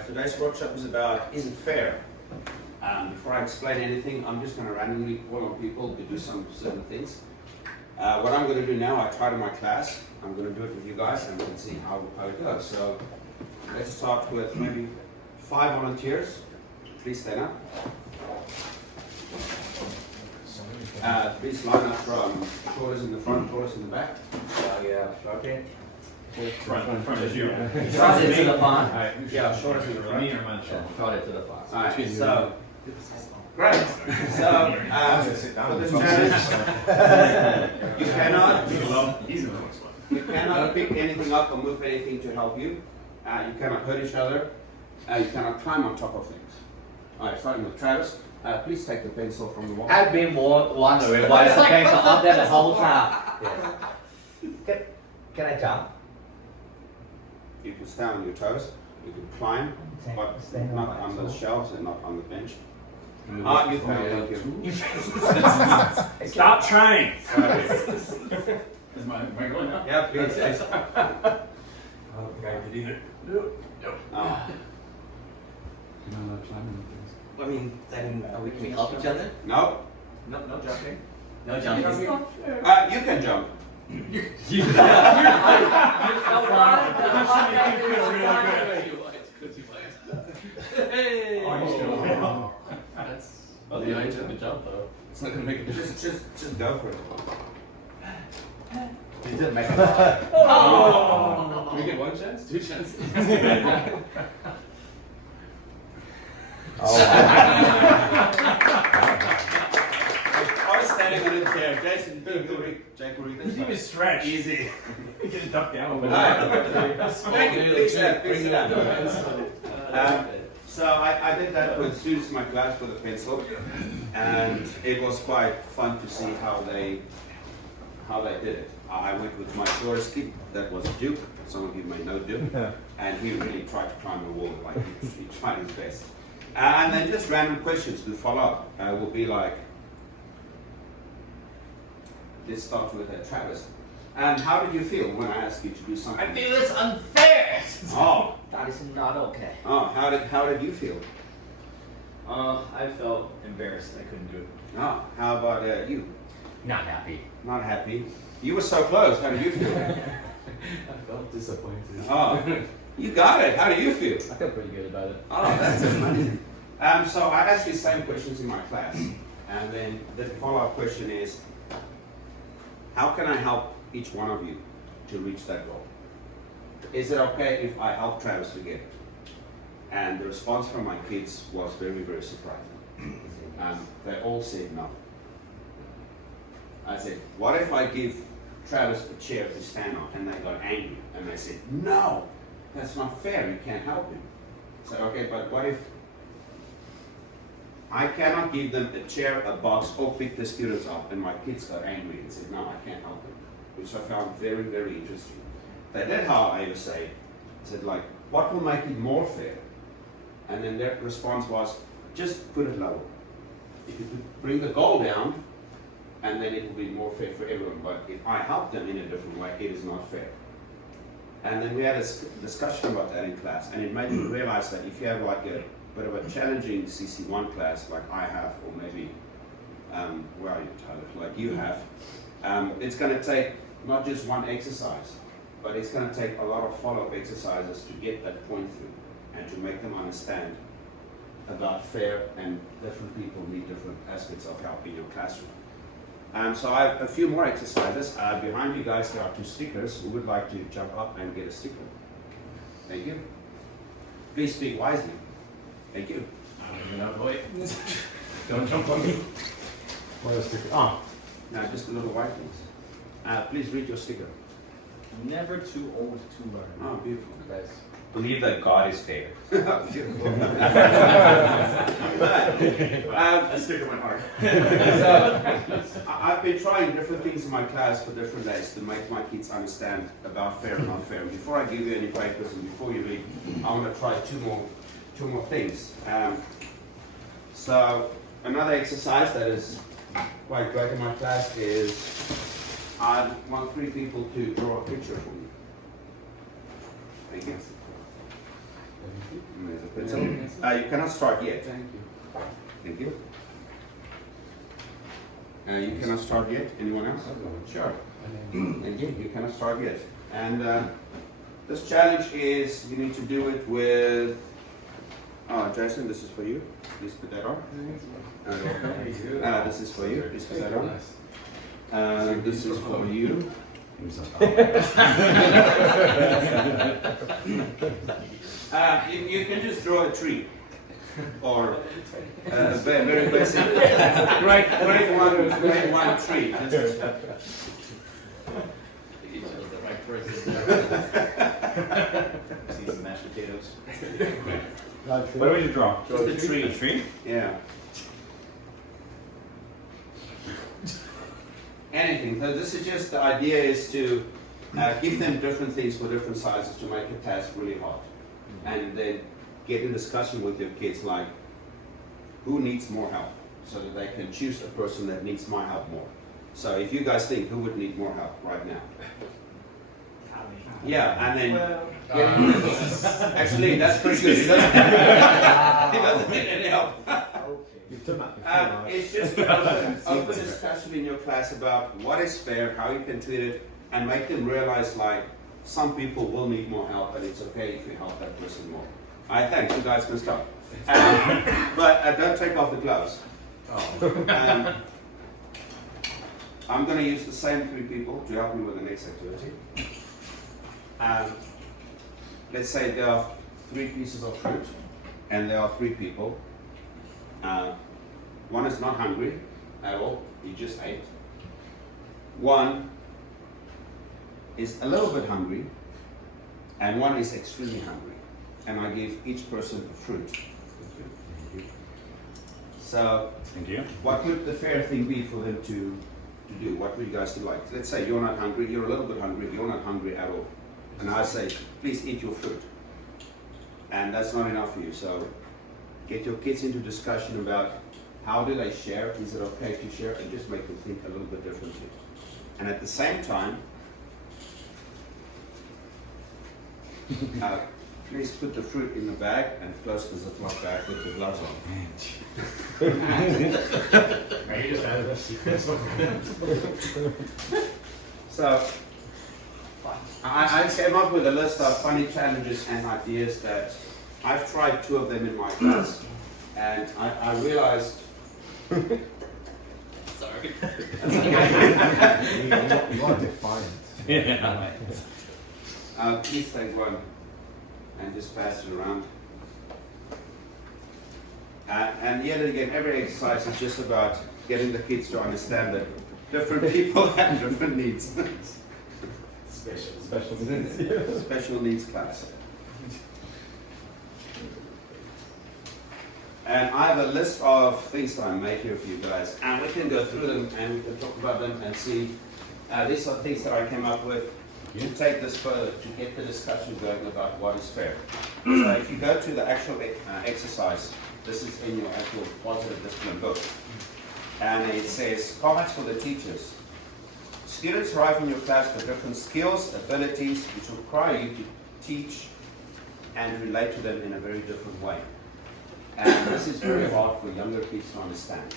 Today's workshop is about, is it fair? Before I explain anything, I'm just going to randomly call on people to do some certain things. What I'm going to do now, I tried in my class. I'm going to do it with you guys and we can see how it goes. So let's start with maybe 5 volunteers. Please stand up. Please line up from shoulders in the front, shoulders in the back. Yeah, okay. Front is you. Shoulders to the front. Yeah, shoulders in the front. Shoulders to the front. Alright, so great. So for this challenge, you cannot pick anything up or move anything to help you. You cannot hurt each other. You cannot climb on top of things. Alright, starting with Travis. Please take the pencil from the wall. I've been wondering why the pencil up there the whole time. Yes. Can I jump? You can stand on your toes. You can climb, but not on the shelves and not on the bench. You failed. Thank you. Stop trying. Sorry. Am I going now? Yeah, please. Okay, did either. I mean, then can we help each other? No. No jumping. No jumping. You can jump. The idea of the jump though. It's not gonna make a difference. Just go for it. It didn't make a Oh! Can we get 1 chance? 2 chances? I was standing on a chair. Jason, Jake will read this. You can stretch. Easy. You can duck down over Thank you. Please sit down. So I did that with students in my class with a pencil, and it was quite fun to see how they did it. I went with my tourist kid that was Duke. Some of you may know Duke, and he really tried to climb the wall. Like he tried his best. And then just random questions to follow up will be like, let's start with Travis. How did you feel when I asked you to do something? I feel it's unfair. Oh. That is not okay. Oh, how did you feel? I felt embarrassed. I couldn't do it. Oh, how about you? Not happy. Not happy. You were so close. How did you feel? I felt disappointed. Oh, you got it. How do you feel? I felt pretty good about it. Oh, that's amazing. So I asked these same questions in my class, and then the follow-up question is, how can I help each one of you to reach that goal? Is it okay if I help Travis to get it? And the response from my kids was very, very surprising. They all said no. I said, what if I give Travis a chair to stand on? And they got angry, and they said, no, that's not fair, you can't help him. I said, okay, but what if I cannot give them a chair, a box, or pick the students up? And my kids got angry and said, no, I can't help them, which I found very, very interesting. They did, however, say, said like, what will make it more fair? And then their response was, just put it lower. If you could bring the goal down, and then it will be more fair for everyone. But if I help them in a different way, it is not fair. And then we had a discussion about that in class, and it made me realize that if you have like a bit of a challenging CC1 class, like I have, or maybe, where are you, Tyler? Like you have, it's going to take not just one exercise, but it's going to take a lot of follow-up exercises to get that point through and to make them understand about fair and different people need different aspects of help in your classroom. So I have a few more exercises. Behind you guys there are 2 stickers. Who would like to jump up and get a sticker? Thank you. Please speak wisely. Thank you. I don't even know, boy. Don't jump on me. What a sticker? Oh, now just the little white ones. Please read your sticker. Never too old to learn. Oh, beautiful. Guys. Believe that God is fair. Beautiful. That sticker went hard. So, I've been trying different things in my class for different days to make my kids understand about fair and unfair. Before I give you any papers and before you read, I want to try two more things. So another exercise that is quite great in my class is I want 3 people to draw a picture for me. Thank you. And there's a You cannot start yet. Thank you. Thank you. You cannot start yet. Anyone else? Sure. Thank you. You cannot start yet. And this challenge is you need to do it with. Jason, this is for you. Please put that on. You're welcome. This is for you. Please put that on. This is for you. You can just draw a tree. Or very basic. Great one tree. Just, the right person. See some mashed potatoes. What do we draw? just a tree. A tree? Yeah. Anything. So this is just the idea is to give them different things for different sizes to make a task really hard, and then get in discussion with your kids like who needs more help, so that they can choose a person that needs my help more. So if you guys think who would need more help right now, yeah, and then actually that's pretty good. He doesn't need any help. It's just open discussion in your class about what is fair, how you can treat it, and make them realize like some people will need more help, and it's okay if you help that person more. I thank you guys can stop. But don't take off the gloves. I'm going to use the same 3 people to help me with the next activity. Let's say there are 3 pieces of fruit, and there are 3 people. One is not hungry at all, he just ate. One is a little bit hungry, and one is extremely hungry. And I give each person a fruit. So, Thank you. what would the fair thing be for them to do? What would you guys do like? Let's say you're not hungry, you're a little bit hungry, you're not hungry at all. And I say, please eat your fruit. And that's not enough for you. So get your kids into discussion about how do they share, is it okay to share, and just make them think a little bit differently. And at the same time, please put the fruit in the bag and close the Ziploc bag with the gloves on. You just added a secret. So, I came up with a list of funny challenges and ideas that I've tried 2 of them in my class, and I realized. Sorry. You are defiant. Yeah. Please take one and just pass it around. And yet again, every exercise is just about getting the kids to understand that different people have different needs. Special needs. Special needs class. And I have a list of things that I made here for you guys, and we can go through them and we can talk about them and see. These are things that I came up with to take this further, to get the discussion going about what is fair. So if you go to the actual exercise, this is in your actual positive discipline book, and it says, comments for the teachers. Students arrive in your class with different skills, abilities, which require you to teach and relate to them in a very different way. And this is very hard for younger kids to understand.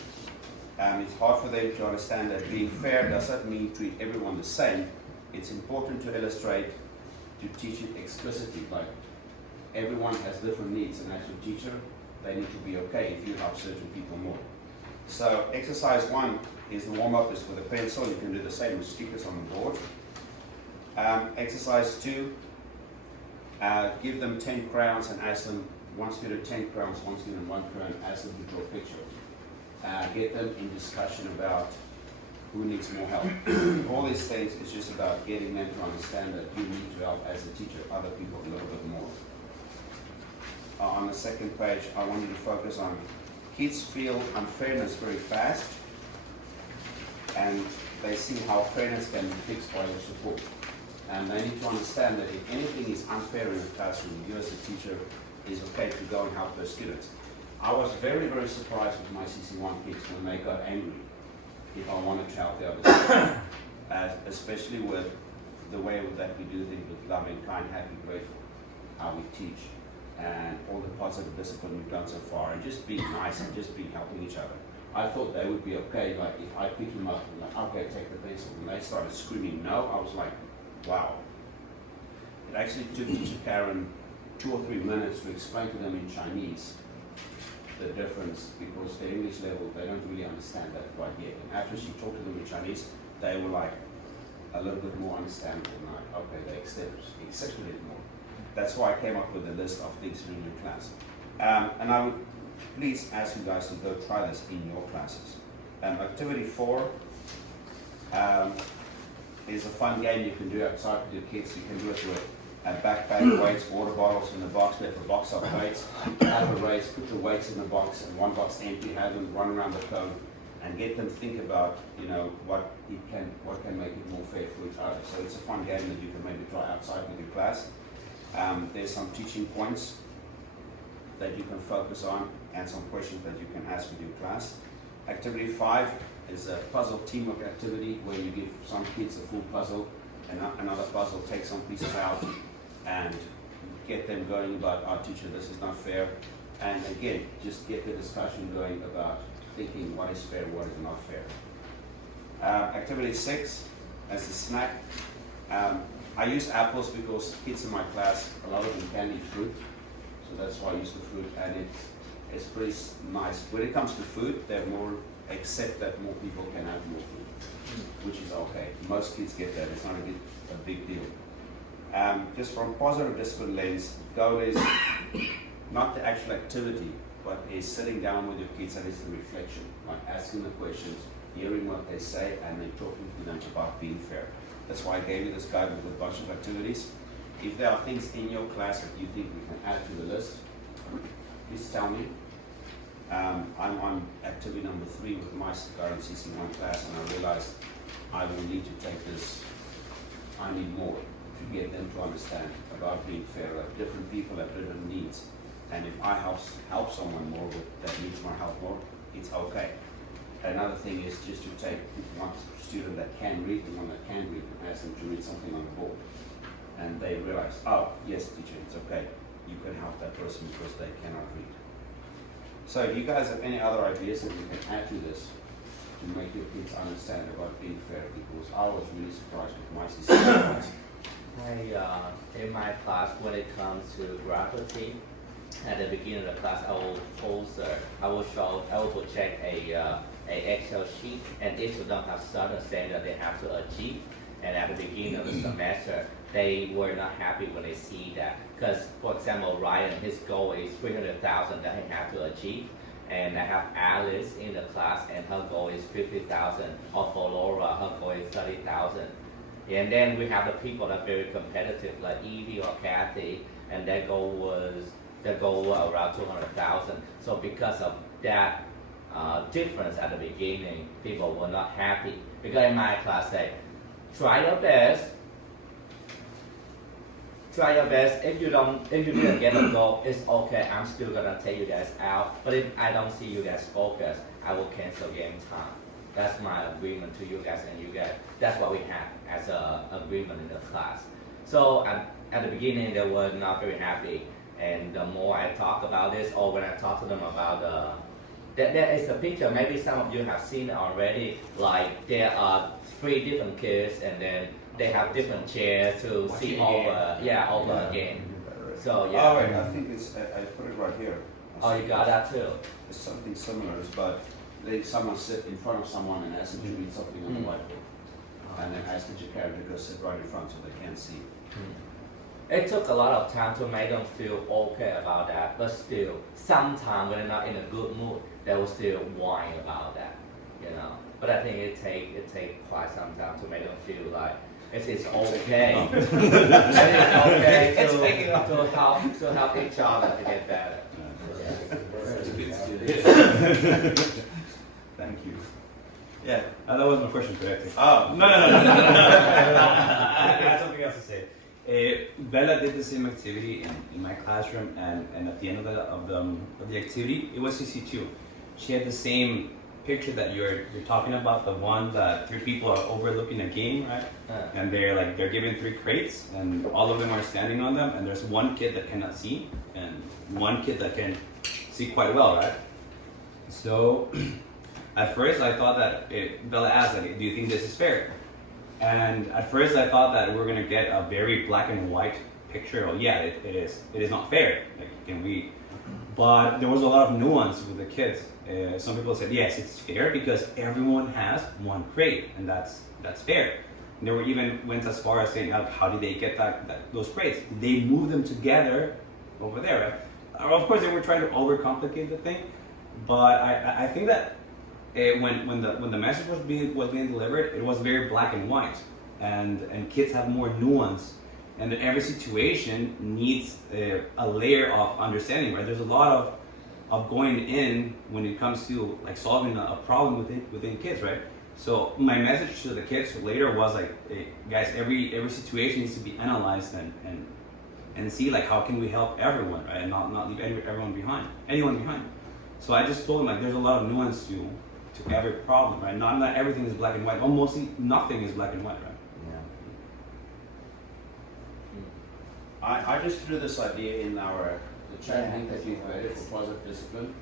It's hard for them to understand that being fair doesn't mean treat everyone the same. It's important to illustrate, to teach it explicitly, like everyone has different needs, and as your teacher, they need to be okay if you help certain people more. So exercise 1 is the warm-up is with a pencil. You can do the same with stickers on the board. Exercise 2, give them 10 crayons and ask them, one student 10 crayons, one student 1 crayon, ask them to draw a picture. Get them in discussion about who needs more help. All these things is just about getting them to understand that you need to help as a teacher other people a little bit more. On the second page, I want you to focus on kids feel unfairness very fast, and they see how fairness can be fixed by your support. And they need to understand that if anything is unfair in the classroom, you as a teacher is okay to go and help those students. I was very, very surprised with my CC1 kids when they got angry if I wanted to help the others, especially with the way that we do things with loving, kind, happy, grateful, how we teach. and all the positive discipline we've done so far, and just being nice and just being helping each other. I thought they would be okay, like if I pick him up and like, okay, take the pencil, and they started screaming no, I was like, wow. It actually took teacher Karen 2 or 3 minutes to explain to them in Chinese the difference, because their English level, they don't really understand that quite yet. And after she talked to them in Chinese, they were like a little bit more understandable, and like, okay, they accepted it more. That's why I came up with a list of things to do in your class. And I would please ask you guys to go try this in your classes. Activity 4 is a fun game you can do outside with your kids. You can do it with a backpack, weights, water bottles in the box. We have a box of weights. Have a race, put the weights in the box and one box empty, have them run around the cone and get them think about, you know, what can make it more fair for each other. So it's a fun game that you can maybe try outside with your class. There's some teaching points that you can focus on and some questions that you can ask with your class. Activity 5 is a puzzle teamwork activity where you give some kids a full puzzle and another puzzle, take some pieces out and get them going about, our teacher, this is not fair. And again, just get the discussion going about thinking what is fair, what is not fair. Activity 6, as a snack. I use apples because kids in my class, a lot of them can eat fruit. So that's why I use the fruit, and it's pretty nice. When it comes to food, they're more accept that more people can have more food, which is okay. Most kids get that. It's not a big deal. Just from positive discipline lens, the goal is not the actual activity, but is sitting down with your kids and it's the reflection, like asking the questions, hearing what they say, and then talking to them about being fair. That's why I gave you this guide with a bunch of activities. If there are things in your class that you think we can add to the list, please tell me. I'm on activity number 3 with my current CC1 class, and I realized I will need to take this. I need more to get them to understand about being fair. Different people have different needs, and if I help someone more that needs my help more, it's okay. Another thing is just to take one student that can read and one that can read and ask them to read something on the board. And they realize, oh, yes, teacher, it's okay. You can help that person because they cannot read. So do you guys have any other ideas that you can add to this to make your kids understand about being fair? Because I was really surprised with my CC class. In my class, when it comes to gravity, at the beginning of the class, I will project a Excel sheet, and each of them have certain standard they have to achieve. And at the beginning of the semester, they were not happy when they see that. Because, for example, Ryan, his goal is 300,000 that he has to achieve. And I have Alice in the class, and her goal is 50,000. Or for Laura, her goal is 30,000. And then we have the people that are very competitive, like Evie or Kathy, and their goal was around 200,000. So because of that difference at the beginning, people were not happy. Because in my class, say, try your best. If you didn't get a goal, it's okay. I'm still gonna take you guys out. But if I don't see you guys focus, I will cancel game time. That's my agreement to you guys and you guys. That's what we have as an agreement in the class. So at the beginning, they were not very happy. And the more I talk about this, or when I talk to them about there is a picture, maybe some of you have seen it already, like there are 3 different kids and then they have different chairs to see over again. So yeah. Oh wait, I think it's, I put it right here. Oh, you got that too? It's something similar, but someone sit in front of someone and ask them to read something on the whiteboard. And then ask the character to go sit right in front so they can't see. It took a lot of time to make them feel okay about that, but still, sometimes when they're not in a good mood, they will still whine about that, you know. But I think it take quite some time to make them feel like it's okay. It's okay to help each other to get better. Thank you. Yeah. That was my question, correct? Oh. No. I had something else to say. Bella did the same activity in my classroom, and at the end of the activity, it was CC2. She had the same picture that you're talking about, the one that 3 people are overlooking a game, right? And they're given 3 crates, and all of them are standing on them, and there's one kid that cannot see, and one kid that can see quite well, right? So at first I thought that Bella asked, like, do you think this is fair? And at first I thought that we're gonna get a very black and white picture. Oh yeah, it is. It is not fair. Like, can we? But there was a lot of nuance with the kids. Some people said yes, it's fair because everyone has one crate, and that's fair. And they were even went as far as saying, how did they get those crates? Did they move them together over there? Right? Of course, they were trying to overcomplicate the thing, but I think that when the message was being delivered, it was very black and white, and kids have more nuance. And that every situation needs a layer of understanding, right? There's a lot of going in when it comes to like solving a problem within kids, right? So my message to the kids later was like, hey, guys, every situation needs to be analyzed and see like how can we help everyone, right? And not leave anyone behind. So I just told them like there's a lot of nuance to every problem, right? Not everything is black and white. Almost nothing is black and white, right? I just threw this idea in the chat link that you created for positive discipline,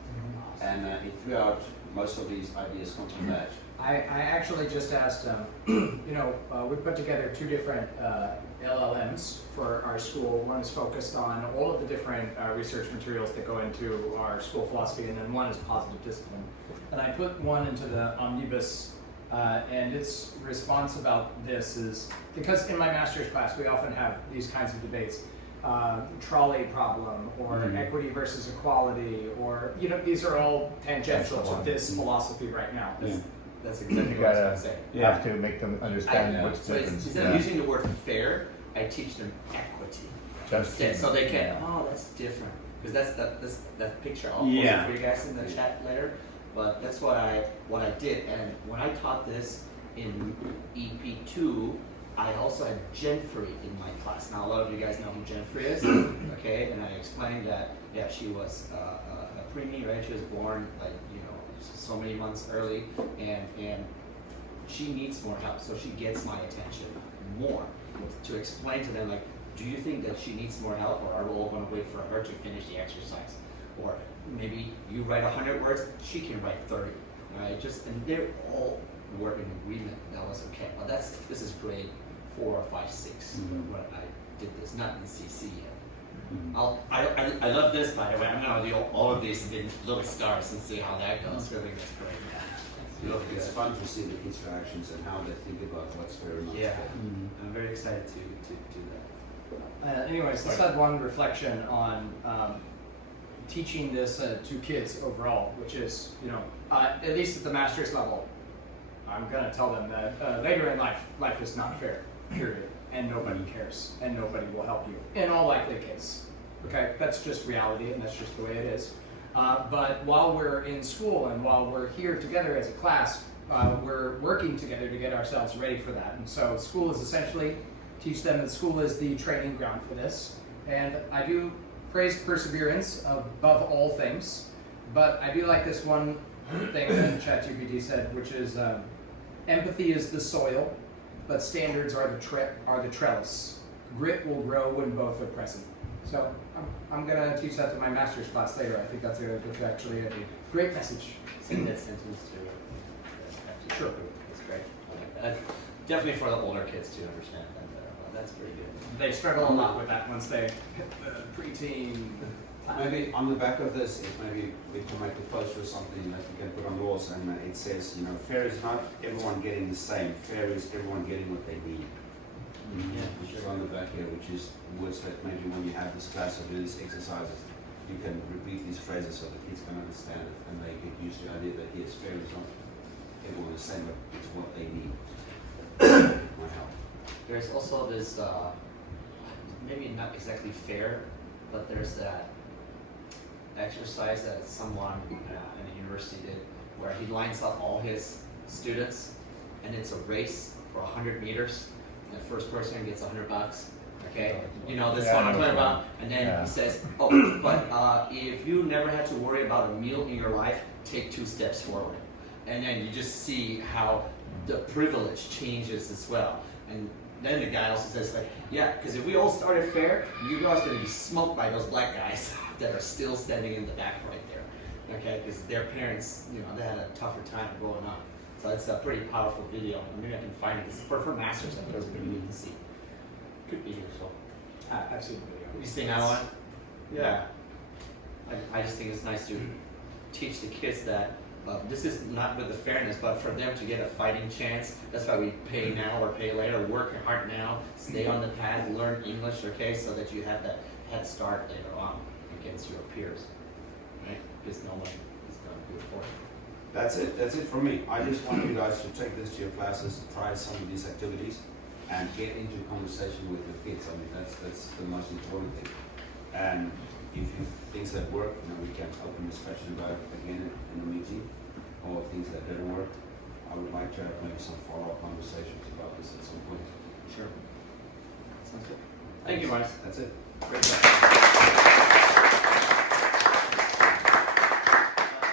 and it threw out most of these ideas come from that. I actually just asked, we put together 2 different LLMs for our school. One is focused on all of the different research materials that go into our school philosophy, and then one is positive discipline. And I put one into the omnibus, and its response about this is, because in my master's class we often have these kinds of debates, trolley problem, or equity versus equality, or, these are all tangential to this philosophy right now. That's exactly You what I was gotta going to say. have to make them understand what's So different. instead of using the word fair, I teach them equity. Just So they can, that's different. Because that's that picture I'll post Yeah. it for you guys in the chat later. But that's what I did. And when I taught this in EP2, I also had Jenfrey in my class. Now a lot of you guys know who Jenfrey is, okay? And I explained that, yeah, she was a preemie, right? She was born so many months early, and she needs more help. So she gets my attention more to explain to them, like, do you think that she needs more help, or are we all going to wait for her to finish the exercise? Or maybe you write 100 words, she can write 30, right? And they're all were in agreement that was okay. But this is grade 4 or 5, 6 when I did this, not in CC yet. I love this, by the way. I'm gonna do all of these in little stars and see how that goes. I think that's great. It's fun to see the kids' reactions and how they think about what's fair and not Yeah, fair. I'm very excited to do that. Anyways, let's have one reflection on teaching this to kids overall, which is, at least at the master's level, I'm going to tell them that later in life is not fair, period, and nobody cares, and nobody will help you, in all likely case. Okay, that's just reality, and that's just the way it is. But while we're in school and while we're here together as a class, we're working together to get ourselves ready for that. And so school is essentially, teach them that school is the training ground for this. And I do praise perseverance above all things, but I do like this one thing that ChatGPT said, which is empathy is the soil, but standards are the trellis. Grit will grow when both are present. So I'm gonna teach that to my master's class later. I think that's actually a great message. Send that sentence to Sure. That's great. Definitely for the older kids to understand that better. Well, that's pretty good. They struggle a lot with that once they hit the preteen. Maybe on the back of this, maybe we can make a poster or something that we can put on walls, and it says, fair is not everyone getting the same. Fair is everyone getting what they need. Yeah, Which is on the back here, which is words that maybe when you have this class or do these exercises, you can repeat these phrases so the kids can understand it, and they get used to the idea that yes, fair is not everyone the same, but it's what they need. My help. There's also this, maybe not exactly fair, but there's that exercise that someone in the university did where he lines up all his students and it's a race for 100 meters. And the first person gets $100. Okay, this one I'm talking about. And then he says, but if you never had to worry about a meal in your life, take 2 steps forward. and then you just see how the privilege changes as well. And then the guy also says like, yeah, because if we all started fair, you guys are gonna be smoked by those black guys that are still standing in the back right there, okay? Because their parents, you know, they had a tougher time growing up. So it's a pretty powerful video. Maybe I can find it. For masters, I thought it was pretty neat to see. Could be useful. I've seen the video. You seen that one? Yeah. I just think it's nice to teach the kids that this is not with the fairness, but for them to get a fighting chance. That's why we pay now or pay later. Work hard now, stay on the path, learn English, okay, so that you have that head start later on against your peers, right? Because no one is going to do it for you. That's it. That's it from me. I just want you guys to take this to your classes, try some of these activities, and get into conversation with the kids. I mean, that's the most important thing. And if you things that work, you know, we can open discussion about it again in a meeting, or things that didn't work. I would like to have maybe some follow-up conversations about this at some point. Sure. Sounds good. Thank you, Marius. That's it. Great job.